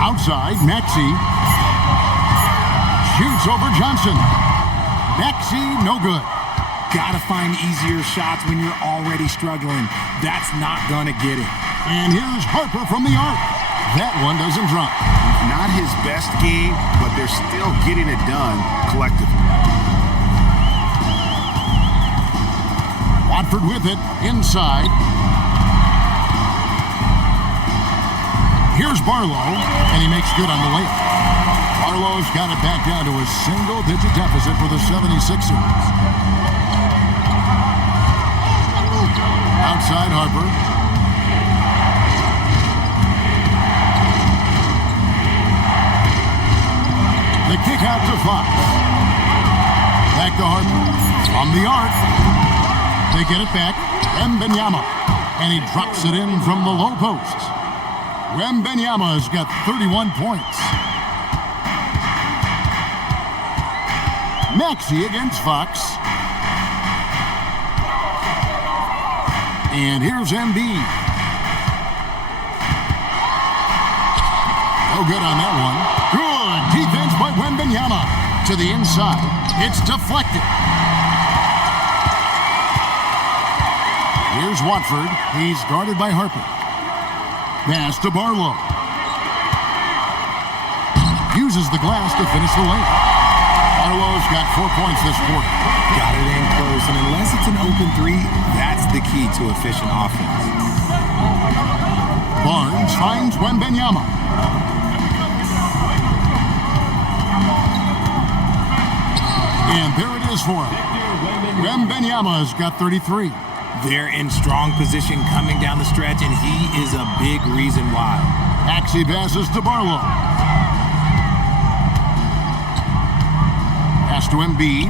Outside, Maxey. Shoots over Johnson. Maxey, no good. Gotta find easier shots when you're already struggling. That's not gonna get it. And here's Harper from the arc. That one doesn't drop. Not his best game, but they're still getting it done collectively. Watford with it, inside. Here's Barlow, and he makes good on the layup. Barlow's got it back down to a single-digit deficit for the 76ers. Outside Harper. The kick out to Fox. Back to Harper. From the arc. They get it back. Wembanyama. And he drops it in from the low post. Wembanyama's got 31 points. Maxey against Fox. And here's Embiid. No good on that one. Good defense by Wembanyama. To the inside. It's deflected. Here's Watford. He's guarded by Harper. Pass to Barlow. Uses the glass to finish the layup. Barlow's got 4 points this quarter. Got it in close, and unless it's an open 3, that's the key to efficient offense. Barnes finds Wembanyama. And there it is for him. Wembanyama's got 33. They're in strong position coming down the stretch, and he is a big reason why. Maxey passes to Barlow. Pass to Embiid.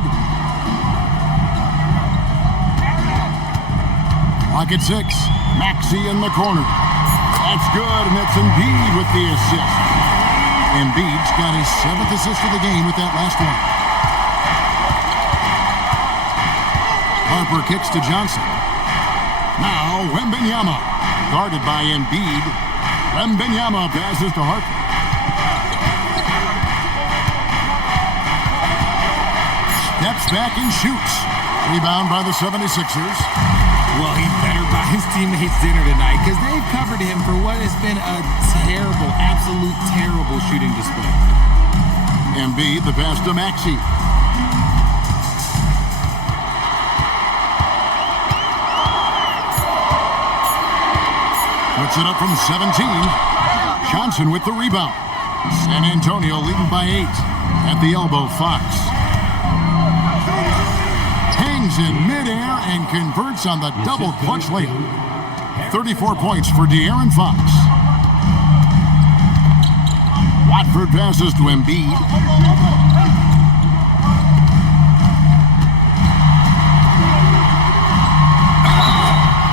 Pocket 6. Maxey in the corner. That's good, and it's Embiid with the assist. Embiid's got his 7th assist of the game with that last one. Harper kicks to Johnson. Now, Wembanyama. Guarded by Embiid. Wembanyama passes to Harper. Steps back and shoots. Rebound by the 76ers. Well, he better buy his teammates dinner tonight because they've covered him for what has been a terrible, absolute terrible shooting display. Embiid, the pass to Maxey. Puts it up from 17. Johnson with the rebound. San Antonio leading by 8. At the elbow, Fox. Hangs in midair and converts on the double clutch layup. 34 points for De'Aaron Fox. Watford passes to Embiid.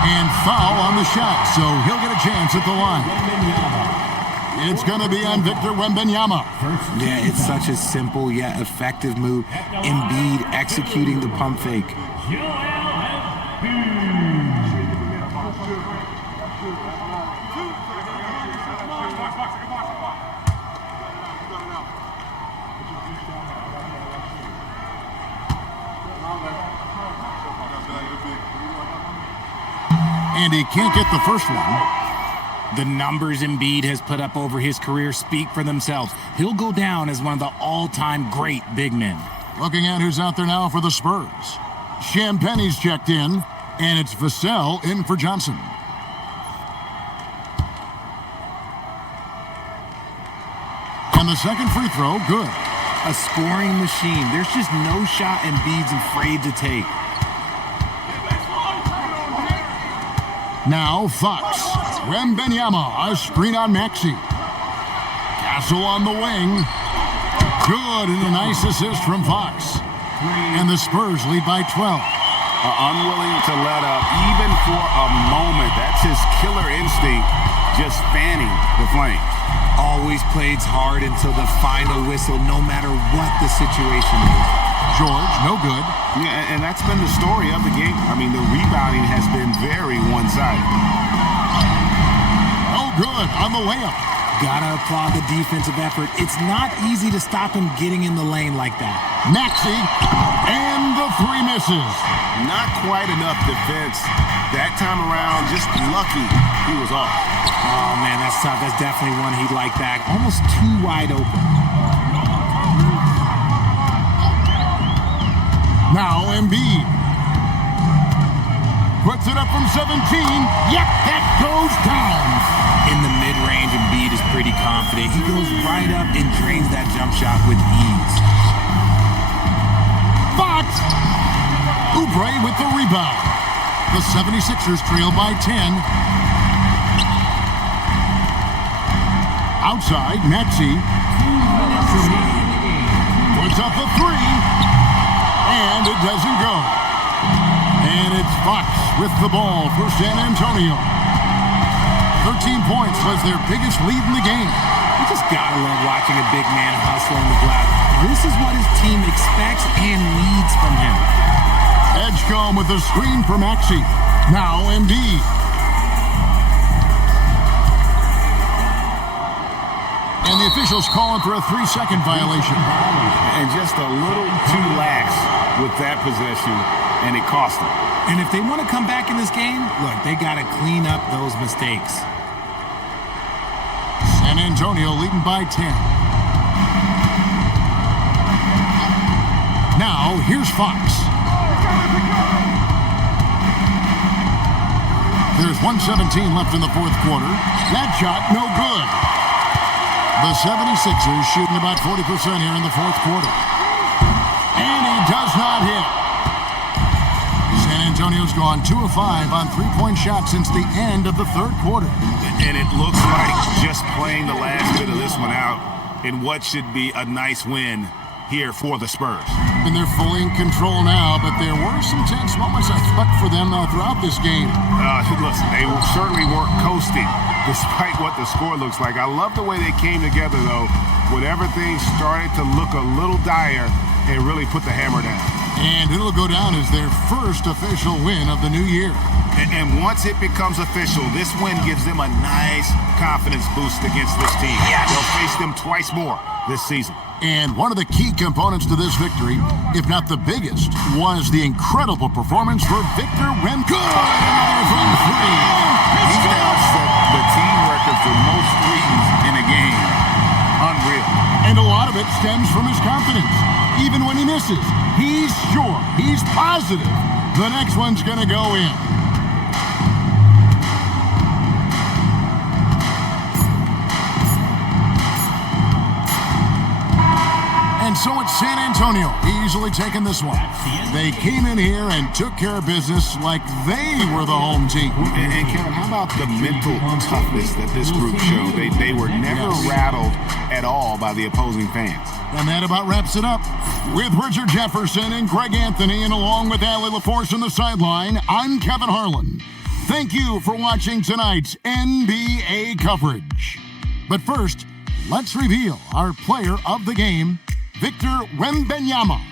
And foul on the shot, so he'll get a chance at the line. It's going to be on Victor Wembanyama. Yeah, it's such a simple yet effective move. Embiid executing the pump fake. And he can't get the first one. The numbers Embiid has put up over his career speak for themselves. He'll go down as one of the all-time great big men. Looking at who's out there now for the Spurs. Champagne's checked in, and it's Vassell in for Johnson. And the second free throw, good. A scoring machine. There's just no shot Embiid's afraid to take. Now Fox. Wembanyama, a screen on Maxey. Castle on the wing. Good, and a nice assist from Fox. And the Spurs lead by 12. Unwilling to let up, even for a moment. That's his killer instinct, just fanning the flame. Always plays hard until the final whistle, no matter what the situation is. George, no good. Yeah, and that's been the story of the game. I mean, the rebounding has been very one-sided. Oh, good on the layup. Gotta applaud the defensive effort. It's not easy to stop him getting in the lane like that. Maxey, and the three misses. Not quite enough defense. That time around, just lucky he was off. Oh, man, that's tough. That's definitely one he'd like back. Almost too wide open. Now Embiid. Puts it up from 17. Yep, that goes down. In the mid-range, Embiid is pretty confident. He goes right up and drains that jump shot with ease. Fox. Oubre with the rebound. The 76ers trail by 10. Outside, Maxey. Puts up a three. And it doesn't go. And it's Fox with the ball for San Antonio. 13 points was their biggest lead in the game. You just gotta love watching a big man hustle on the glass. This is what his team expects and needs from him. Edgecombe with the screen for Maxey. Now Embiid. And the officials calling for a 3-second violation. And just a little too lax with that possession, and it cost them. And if they want to come back in this game, look, they got to clean up those mistakes. San Antonio leading by 10. Now, here's Fox. There's 1:17 left in the fourth quarter. That shot, no good. The 76ers shooting about 40% here in the fourth quarter. And he does not hit. San Antonio's gone 2 of 5 on three-point shots since the end of the third quarter. And it looks like just playing the last bit of this one out in what should be a nice win here for the Spurs. And they're fully in control now, but there were some tense moments, I thought, for them throughout this game. Listen, they certainly weren't coasting despite what the score looks like. I love the way they came together, though, when everything started to look a little dire and really put the hammer down. And it'll go down as their first official win of the new year. And once it becomes official, this win gives them a nice confidence boost against this team. They'll face them twice more this season. And one of the key components to this victory, if not the biggest, was the incredible performance for Victor Wembanyama. Good! From three. He's now set the team record for most threes in a game. Unreal. And a lot of it stems from his confidence. Even when he misses, he's sure, he's positive the next one's going to go in. And so it's San Antonio easily taking this one. They came in here and took care of business like they were the home team. And Kevin, how about the mental toughness that this group showed? They were never rattled at all by the opposing fans. And that about wraps it up. With Richard Jefferson and Greg Anthony, and along with Allie LaForce on the sideline, I'm Kevin Harlan. Thank you for watching tonight's NBA coverage. But first, let's reveal our player of the game, Victor Wembanyama.